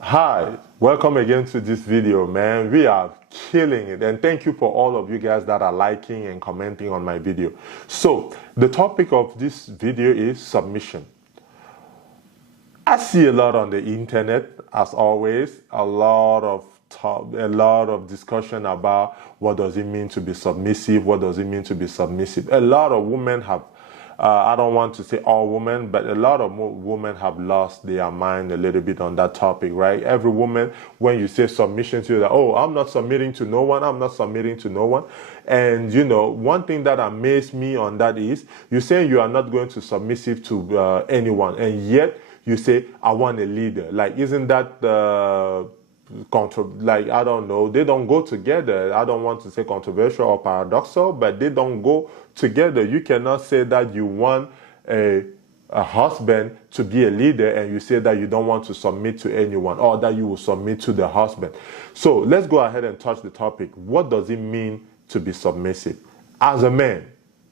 Hi, welcome again to this video, man. We are killing it, and thank you for all of you guys that are liking and commenting on my video. So the topic of this video is submission. I see a lot on the internet, as always, a lot of discussion about what does it mean to be submissive, what does it mean to be submissive. A lot of women have, I don't want to say all women, but a lot of women have lost their mind a little bit on that topic, right? Every woman, when you say submission to you, like, oh, I'm not submitting to no one, I'm not submitting to no one. And you know, one thing that amazed me on that is, you're saying you are not going to submissive to anyone, and yet you say, I want a leader. Like, isn't that like, I don't know, they don't go together. I don't want to say controversial or paradoxal, but they don't go together. You cannot say that you want a husband to be a leader and you say that you don't want to submit to anyone, or that you will submit to the husband. So let's go ahead and touch the topic. What does it mean to be submissive? As a man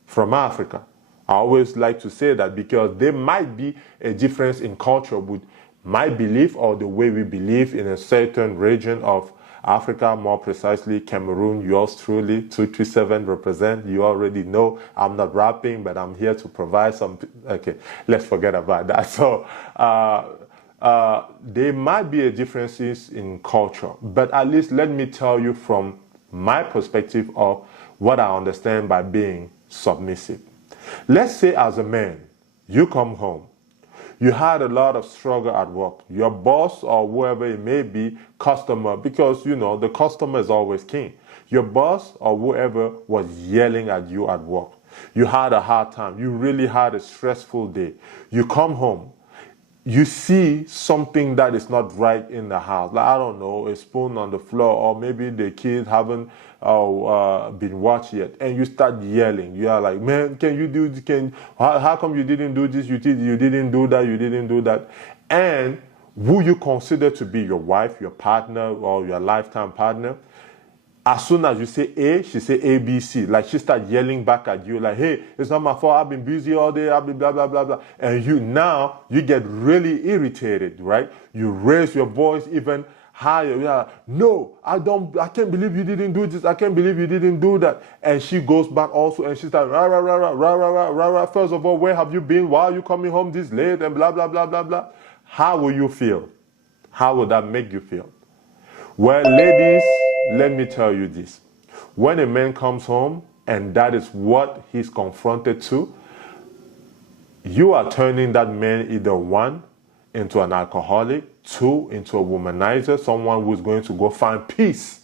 from Africa, I always like to say that because there might be a difference in culture with my belief or the way we believe in a certain region of Africa, more precisely Cameroon. Yours truly, 237 represent. You already know I'm not rapping, but I'm here to provide some. Okay, let's forget about that. So there might be a differences in culture, but at least let me tell you from my perspective of what I understand by being submissive. Let's say as a man, you come home, you had a lot of struggle at work. Your boss or whoever it may be, customer, because you know the customer is always king. Your boss or whoever was yelling at you at work. You had a hard time. You really had a stressful day. You come home. You see something that is not right in the house. Like, I don't know, a spoon on the floor, or maybe the kids haven't been watched yet, and you start yelling. You are like, man, can you do this? How come you didn't do this? You didn't do that. You didn't do that. And who you consider to be your wife, your partner, or your lifetime partner, as soon as you say A, she say A, B, C. Like, she start yelling back at you like, hey, it's not my fault. I've been busy all day. I've been blah, blah, blah, blah. And you get really irritated, right? You raise your voice even higher. You're like, no, I can't believe you didn't do this. I can't believe you didn't do that. And she goes back also and she starts, rah, rah, rah, rah, rah, rah, rah, rah, rah. First of all, where have you been? Why are you coming home this late? And blah, blah, blah, blah, blah. How will you feel? How will that make you feel? Well, ladies, let me tell you this. When a man comes home and that is what he's confronted to, you are turning that man either one, into an alcoholic, two, into a womanizer, someone who's going to go find peace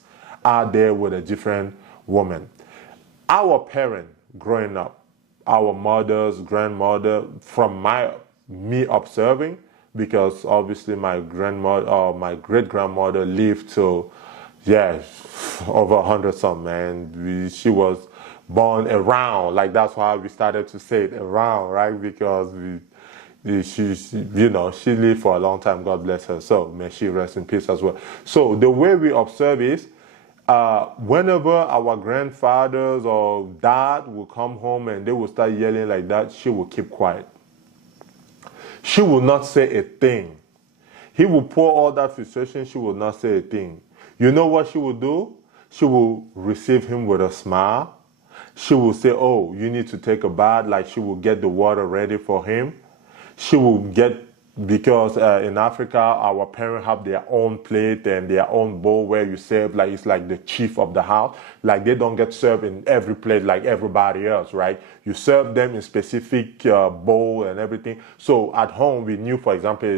out there with a different woman. Our parent growing up, our mothers, grandmother, from me observing, because obviously my grandmother or my great-grandmother lived till, over 100-some, man. She was born around, like that's why we started to say it around, right? Because she lived for a long time, God bless her. So may she rest in peace as well. So the way we observe is, whenever our grandfathers or dad will come home and they will start yelling like that, she will keep quiet. She will not say a thing. He will pour all that frustration. She will not say a thing. You know what she will do? She will receive him with a smile. She will say, oh, you need to take a bath. Like, she will get the water ready for him. She will get, because in Africa, our parents have their own plate and their own bowl where you serve, like it's like the chief of the house. Like, they don't get served in every plate like everybody else, right? You serve them in specific bowl and everything. So at home, we knew, for example,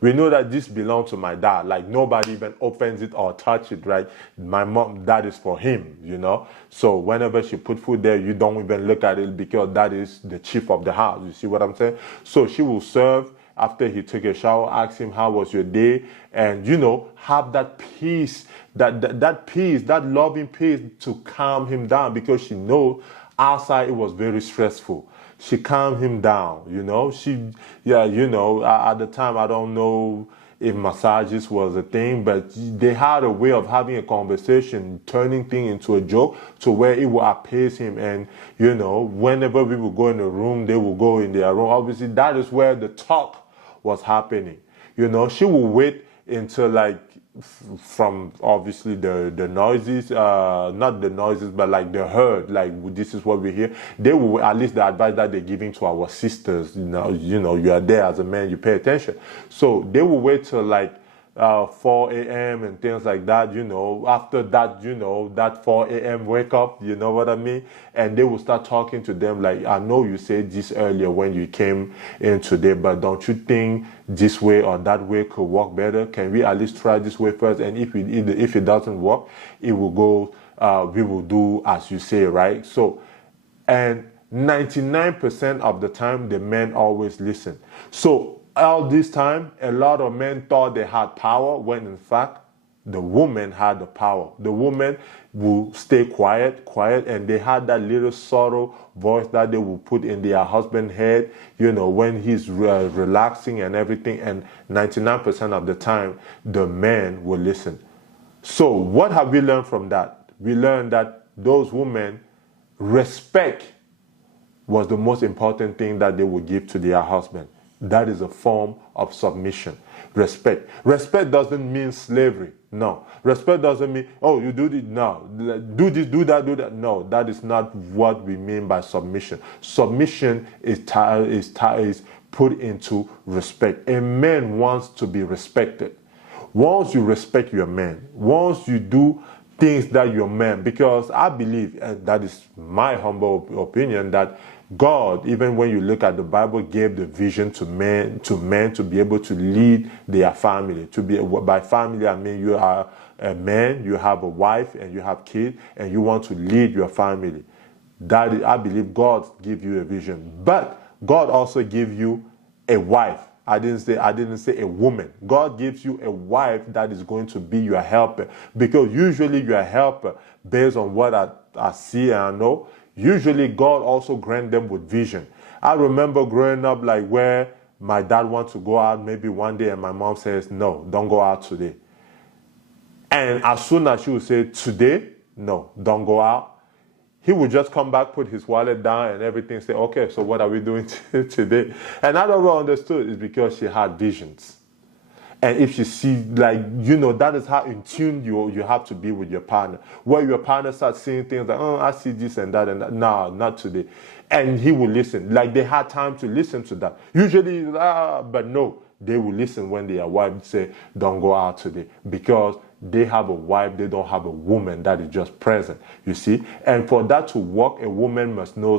we know that this belongs to my dad. Like, nobody even opens it or touch it, right? My mom, that is for him, you know? So whenever she put food there, you don't even look at it because that is the chief of the house. You see what I'm saying? So she will serve. After he took a shower, ask him, how was your day? And, have that peace, that peace, that loving peace to calm him down, because she knows outside it was very stressful. She calmed him down, at the time, I don't know if massages was a thing, but they had a way of having a conversation, turning things into a joke to where it will appease him. And, you know, whenever we would go in a room, they would go in their room. Obviously, that is where the talk was happening. You know, she will wait until like from obviously the noises, not the noises, but like the herd, like this is what we hear. They will, at least the advice that they're giving to our sisters, you know, you are there as a man, you pay attention. So they will wait till like 4 a.m. and things like that, you know. After that, you know, that 4 a.m. wake up, you know what I mean? And they will start talking to them like, I know you said this earlier when you came in today, but don't you think this way or that way could work better? Can we at least try this way first? And if it doesn't work, it will go, we will do as you say, right? So, and 99% of the time, the men always listen. So, all this time, a lot of men thought they had power when in fact the woman had the power. The woman will stay quiet, and they had that little subtle voice that they will put in their husband's head, you know, when he's relaxing and everything. And 99% of the time, the man will listen. So what have we learned from that? We learned that those women, respect was the most important thing that they would give to their husband. That is a form of submission. Respect. Respect doesn't mean slavery. No. Respect doesn't mean, oh, you do this. No. Do this, do that, do that. No, that is not what we mean by submission. Submission is put into respect. A man wants to be respected. Once you respect your man, once you do things that your man, because I believe, and that is my humble opinion, that God, even when you look at the Bible, gave the vision to men to be able to lead their family. To be, by family, I mean you are a man, you have a wife, and you have kids, and you want to lead your family. That is, I believe God give you a vision, but God also give you a wife. I didn't say a woman. God gives you a wife that is going to be your helper, because usually your helper, based on what I see and I know, usually God also grant them with vision. I remember growing up like where my dad wants to go out maybe one day and my mom says, no, don't go out today. And as soon as she would say, today, no, don't go out, he would just come back, put his wallet down and everything, say, okay, so what are we doing today? And I never understood. It's because she had visions. And if you see, like, you know, that is how in tune you have to be with your partner. Where your partner starts seeing things like, oh, I see this and that and that. No, not today. And he will listen. Like they had time to listen to that. Usually, but no, they will listen when their wife say, don't go out today. Because they have a wife, they don't have a woman that is just present, you see. And for that to work, a woman must know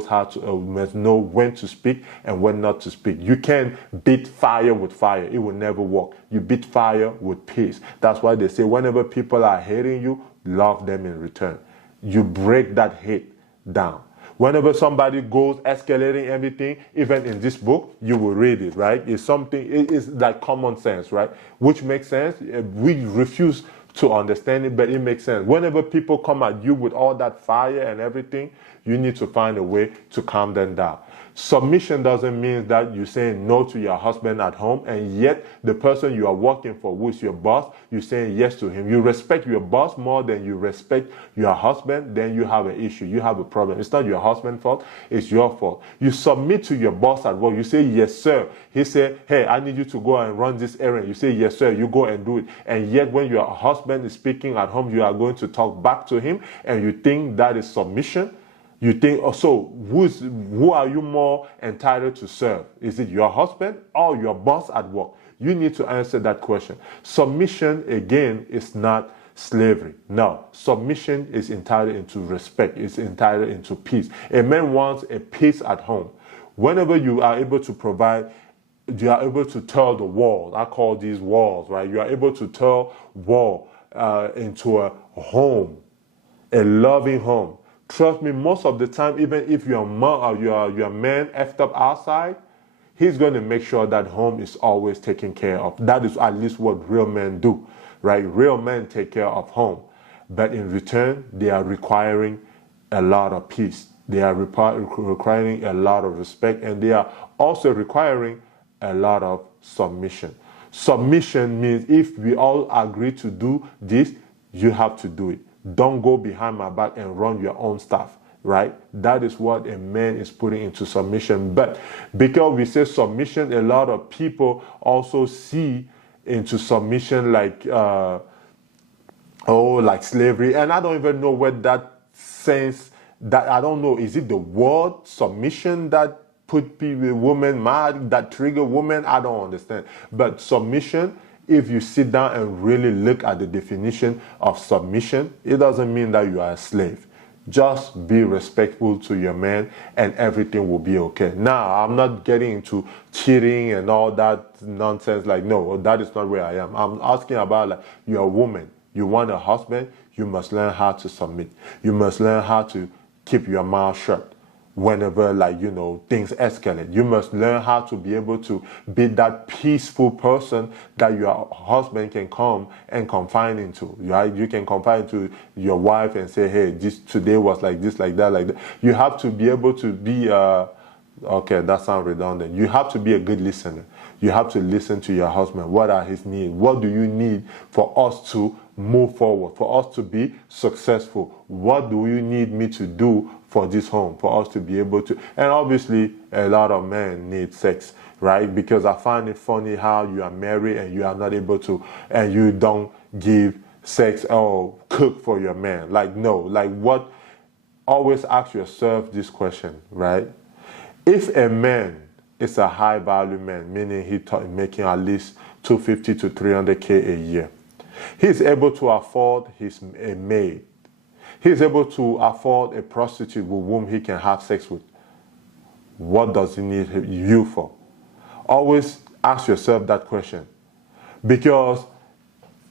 when to speak and when not to speak. You can't beat fire with fire. It will never work. You beat fire with peace. That's why they say whenever people are hating you, love them in return. You break that hate down. Whenever somebody goes escalating everything, even in this book, you will read it, right? It's something, it is like common sense, right? Which makes sense. We refuse to understand it, but it makes sense. Whenever people come at you with all that fire and everything, you need to find a way to calm them down. Submission doesn't mean that you're saying no to your husband at home, and yet the person you are working for, who is your boss, you're saying yes to him. You respect your boss more than you respect your husband, then you have an issue. You have a problem. It's not your husband's fault. It's your fault. You submit to your boss at work. You say, yes, sir. He said, hey, I need you to go and run this errand. You say, yes, sir. You go and do it. And yet when your husband is speaking at home, you are going to talk back to him, and you think that is submission. You think, oh, so who are you more entitled to serve? Is it your husband or your boss at work? You need to answer that question. Submission, again, is not slavery. No, submission is entitled into respect. It's entitled into peace. A man wants a peace at home. Whenever you are able to provide, you are able to turn the walls. I call these walls, right? You are able to turn wall into a home, a loving home. Trust me, most of the time, even if your man effed up outside, he's going to make sure that home is always taken care of. That is at least what real men do, right? Real men take care of home. But in return, they are requiring a lot of peace. They are requiring a lot of respect, and they are also requiring a lot of submission. Submission means if we all agree to do this, you have to do it. Don't go behind my back and run your own stuff, right? That is what a man is putting into submission. But because we say submission, a lot of people also see into submission like like slavery. And I don't even know what that sense, that I don't know, is it the word submission that put people, women mad, that trigger women? I don't understand. But submission, if you sit down and really look at the definition of submission, it doesn't mean that you are a slave. Just be respectful to your man and everything will be okay. Now, I'm not getting into cheating and all that nonsense. Like, no, that is not where I am. I'm asking about, like, you're a woman. You want a husband, you must learn how to submit. You must learn how to keep your mouth shut whenever, like, things escalate. You must learn how to be able to be that peaceful person that your husband can come and confide into, right? You can confide into your wife and say, hey, this today was like this, like that, like that. You have to be able to be okay, that sounds redundant. You have to be a good listener. You have to listen to your husband. What are his needs? What do you need for us to move forward, for us to be successful? What do you need me to do for this home, for us to be able to? And obviously, a lot of men need sex, right? Because I find it funny how you are married and you are not able to, and you don't give sex or cook for your man. Like, no, like what? Always ask yourself this question, right? If a man is a high value man, meaning he's making at least 250 to 300K a year, he's able to afford a maid. He's able to afford a prostitute with whom he can have sex with. What does he need you for? Always ask yourself that question. Because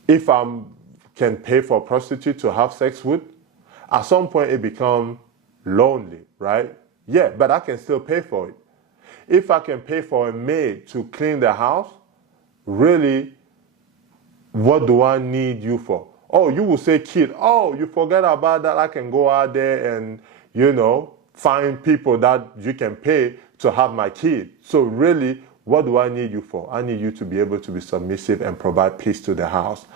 if I can pay for a prostitute to have sex with, at some point it becomes lonely, right? Yeah, but I can still pay for it. If I can pay for a maid to clean the house, really, what do I need you for? Oh, you will say kid. Oh, you forget about that. I can go out there and, find people that you can pay to have my kid. So really, what do I need you for? I need you to be able to be submissive and provide peace to the house.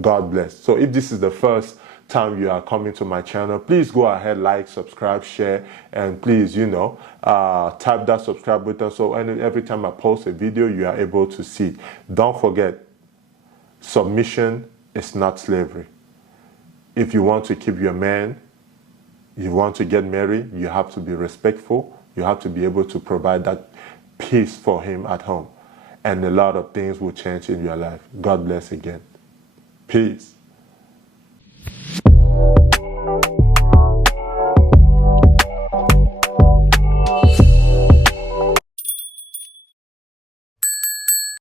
God bless. So if this is the first time you are coming to my channel, please go ahead, like, subscribe, share, and please, tap that subscribe button so every time I post a video, you are able to see. Don't forget, submission is not slavery. If you want to keep your man, you want to get married, you have to be respectful. You have to be able to provide that peace for him at home. And a lot of things will change in your life. God bless again. Peace.